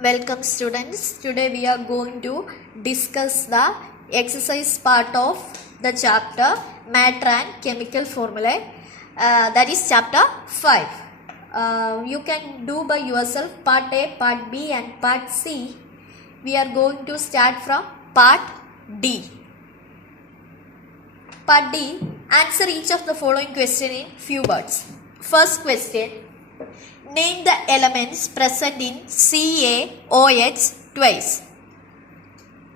Welcome students. Today we are going to discuss the exercise part of the chapter Matter and Chemical Formulae. That is chapter 5. You can do by yourself part A, part B and part C. We are going to start from part D. Part D. Answer each of the following question in few words. First question. Name the elements present in CaOH twice.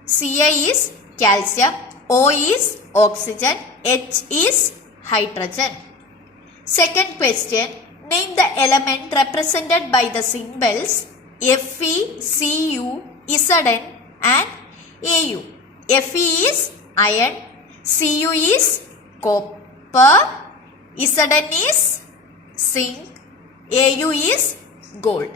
Ca is calcium, O is oxygen, H is hydrogen. Second question. Name the element represented by the symbols Fe, Cu, Zn and Au. Fe is iron, Cu is copper, Zn is zinc, Au is gold.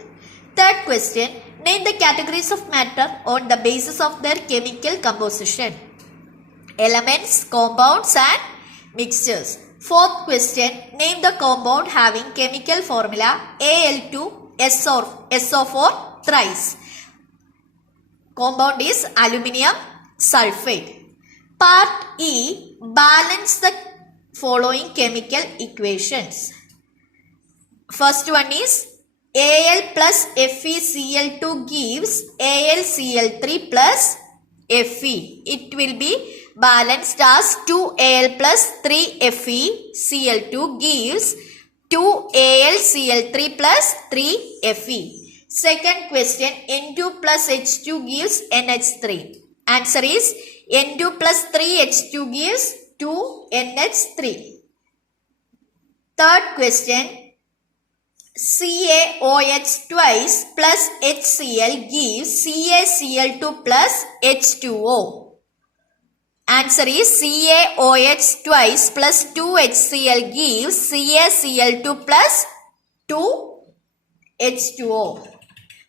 Third question. Name the categories of matter on the basis of their chemical composition. Elements, compounds and mixtures. Fourth question. Name the compound having chemical formula Al2SO4 thrice. Compound is aluminium sulfate. Part E. Balance the following chemical equations. First one is Al plus FeCl2 gives AlCl3 plus Fe. It will be balanced as 2Al plus 3FeCl2 gives 2AlCl3 plus 3Fe. Second question, N2 plus H2 gives NH3. Answer is N2 plus 3H2 gives 2NH3. Third question, CaOH twice plus HCl gives CaCl2 plus H2O. Answer is CaOH twice plus 2HCl gives CaCl2 plus 2H2O.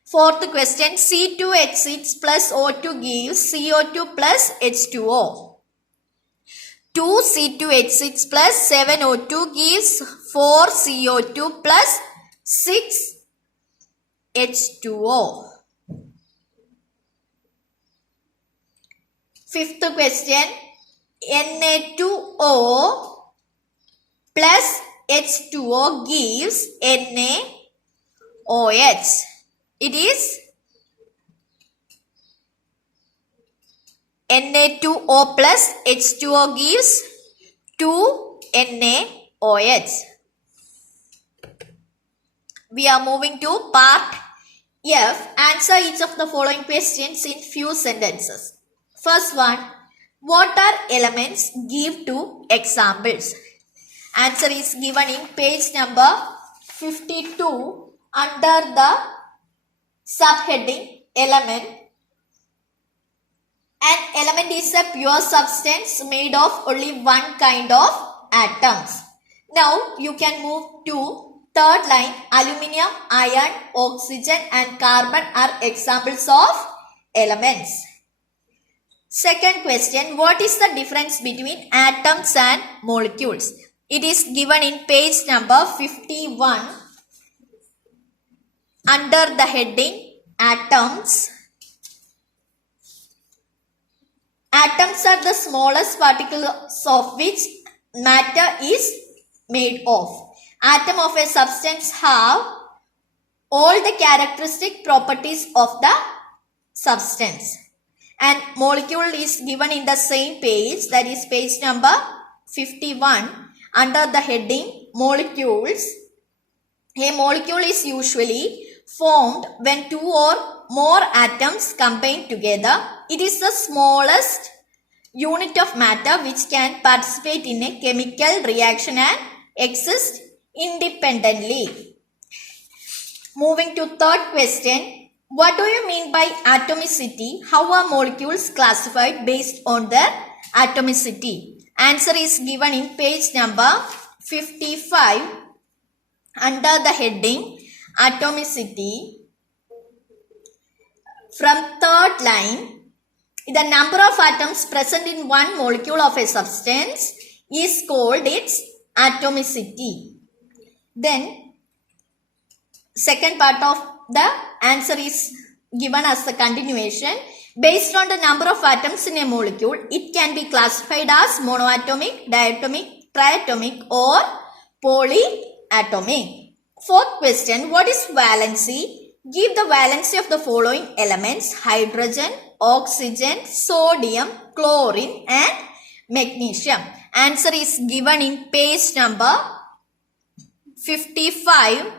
Fourth question, C2H6 plus O2 gives CO2 plus H2O. 2 C2H6 plus 7O2 gives 4 CO2 plus 6 H2O. Fifth question, Na2O plus H2O gives NaOH. It is Na2O plus H2O gives 2NaOH. We are moving to part F. Answer each of the following questions in few sentences. First one. What are elements? Give two examples. Answer is given in page number 52 under the subheading element. An element is a pure substance made of only one kind of atoms. Now you can move to third line. Aluminium, iron, oxygen and carbon are examples of elements. Second question. What is the difference between atoms and molecules? It is given in page number 51 under the heading Atoms. Atoms are the smallest particles of which matter is made of. Atom of a substance have all the characteristic properties of the substance. And molecule is given in the same page, that is page number 51 under the heading Molecules. A molecule is usually formed when two or more atoms combine together. It is the smallest unit of matter which can participate in a chemical reaction and exist independently. Moving to third question. What do you mean by atomicity? How are molecules classified based on their atomicity? Answer is given in page number 55 under the heading Atomicity. From third line, the number of atoms present in one molecule of a substance is called its atomicity. Then second part of the answer is given as the continuation. Based on the number of atoms in a molecule, it can be classified as monoatomic, diatomic, triatomic or polyatomic. Fourth question, what is valency? Give the valency of the following elements: hydrogen, oxygen, sodium, chlorine and magnesium. Answer is given in page number 55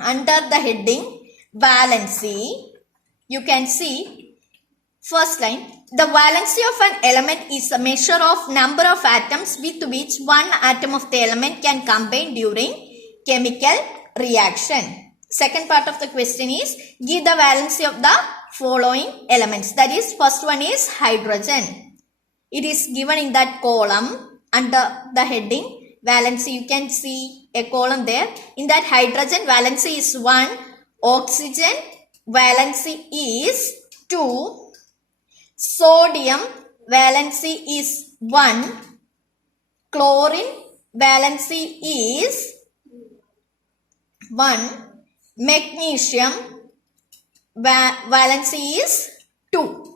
under the heading valency. You can see first line, the valency of an element is a measure of number of atoms with which one atom of the element can combine during chemical reaction. Second part of the question is, give the valency of the following elements. That is, first one is hydrogen. It is given in that column under the heading valency. You can see a column there. In that, hydrogen valency is 1, oxygen valency is 2, sodium valency is 1, chlorine valency is 1, magnesium valency is 2.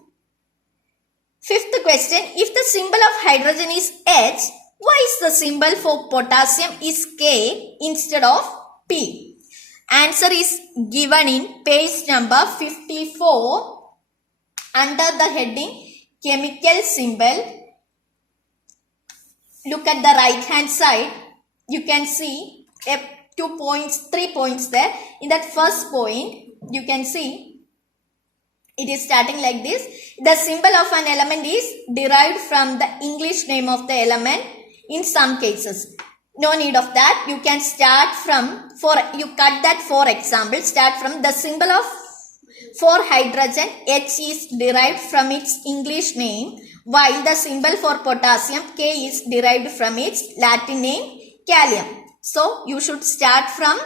Fifth question, if the symbol of hydrogen is H, why is the symbol for potassium is K instead of P? Answer is given in page number 54 under the heading chemical symbol. Look at the right hand side. You can see 3 points there. In that first point, you can see it is starting like this. The symbol of an element is derived from the English name of the element in some cases. No need of that. You can start from, you cut that for example, start from the symbol of for hydrogen, H is derived from its English name, while the symbol for potassium, K, is derived from its Latin name, kalium. So, you should start from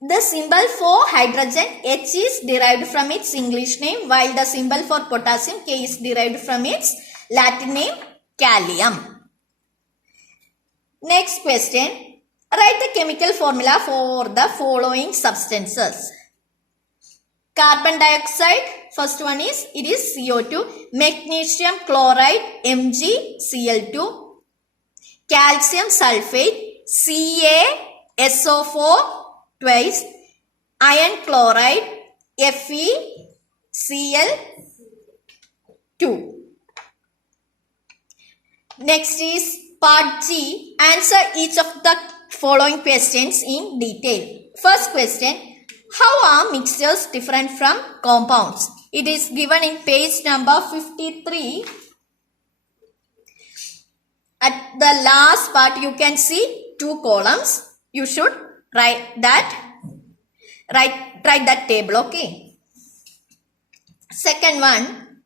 the symbol for hydrogen, H, is derived from its English name, while the symbol for potassium, K, is derived from its Latin name, kalium. Next question. Write the chemical formula for the following substances. Carbon dioxide, first one is, it is CO2. Magnesium chloride, MgCl2. Calcium sulfate, CaSO4 twice. Iron chloride, FeCl2. Next is part G. Answer each of the following questions in detail. First question. How are mixtures different from compounds? It is given in page number 53. At the last part, you can see 2 columns. You should write that table, okay? Second one.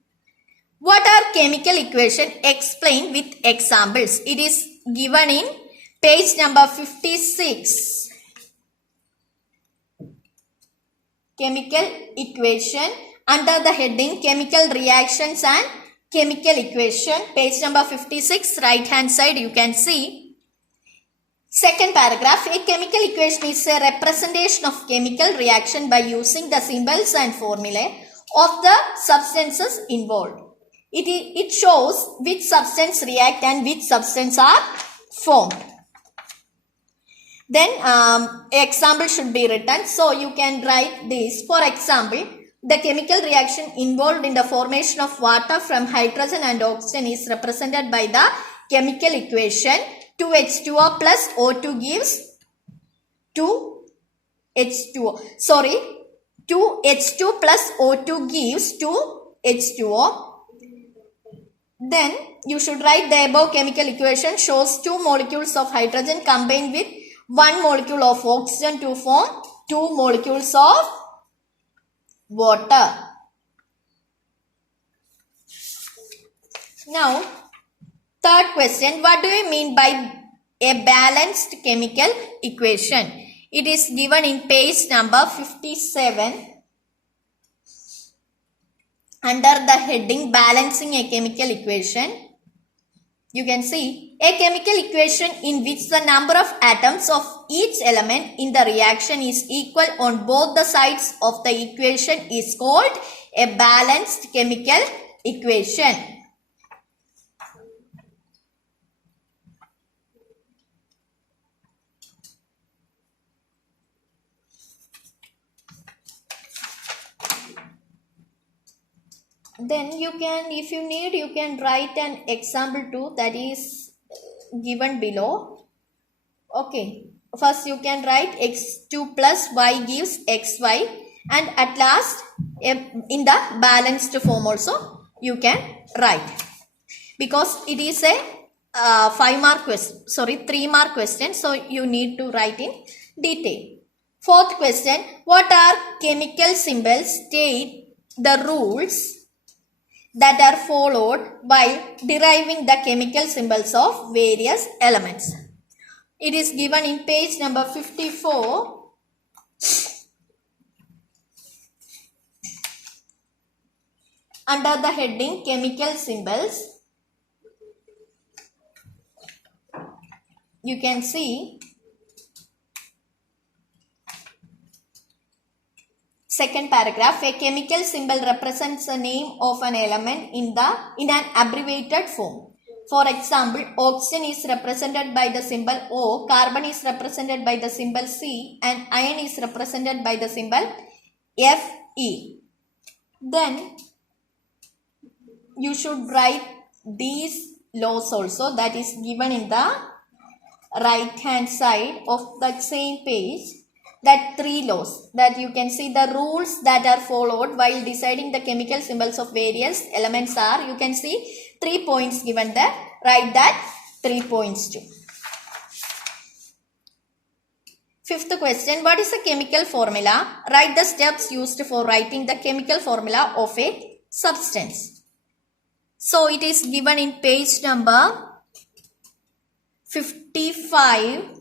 What are chemical equations? Explain with examples. It is given in page number 56. Chemical equation under the heading chemical reactions and chemical equation. Page number 56, right hand side, you can see. Second paragraph. A chemical equation is a representation of chemical reaction by using the symbols and formulae of the substances involved. It shows which substance react and which substance are formed. Then example should be written. So you can write this. For example, the chemical reaction involved in the formation of water from hydrogen and oxygen is represented by the chemical equation 2H2O plus O2 gives 2H2O. 2H2 plus O2 gives 2H2O. Then you should write the above chemical equation shows 2 molecules of hydrogen combined with 1 molecule of oxygen to form 2 molecules of water. Now, third question. What do you mean by a balanced chemical equation? It is given in page number 57 under the heading balancing a chemical equation. you can see a chemical equation in which the number of atoms of each element in the reaction is equal on both the sides of the equation is called a balanced chemical equation. Then you can, if you need, you can write an example too, that is given below. Okay, first you can write x2 plus y gives xy, and at last in the balanced form also you can write, because it is a 5-mark question, 3-mark question, so you need to write in detail. Fourth question, what are chemical symbols? State the rules that are followed while deriving the chemical symbols of various elements. It is given in page number 54. Under the heading chemical symbols, you can see second paragraph. A chemical symbol represents the name of an element in an abbreviated form. For example, oxygen is represented by the symbol O, carbon is represented by the symbol C, and iron is represented by the symbol Fe. Then you should write these laws also, that is given in the right hand side of the same page. That 3 laws, that you can see the rules that are followed while deciding the chemical symbols of various elements are, you can see 3 points given there. Write that 3 points too. Fifth question, what is a chemical formula? Write the steps used for writing the chemical formula of a substance. So it is given in page number 55.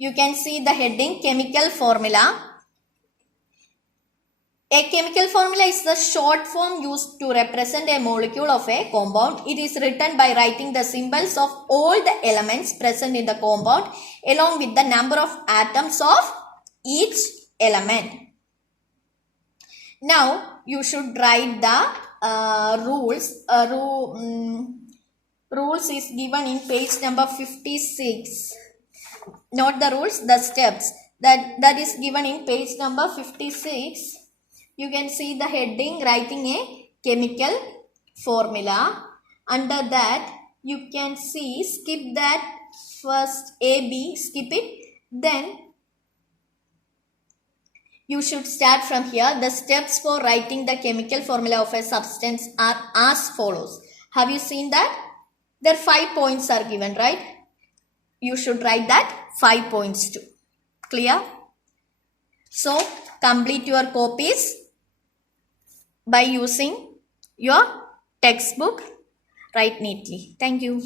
You can see the heading chemical formula. A chemical formula is the short form used to represent a molecule of a compound. It is written by writing the symbols of all the elements present in the compound along with the number of atoms of each element. Now you should write the rules. Rules is given in page number 56. Not the rules, the steps. That is given in page number 56. You can see the heading writing a chemical formula. Under that you can see, skip that first A, B, skip it. Then you should start from here. The steps for writing the chemical formula of a substance are as follows. Have you seen that? There 5 points are given, right? You should write that 5 points too. Clear? So, complete your copies by using your textbook. Write neatly. Thank you.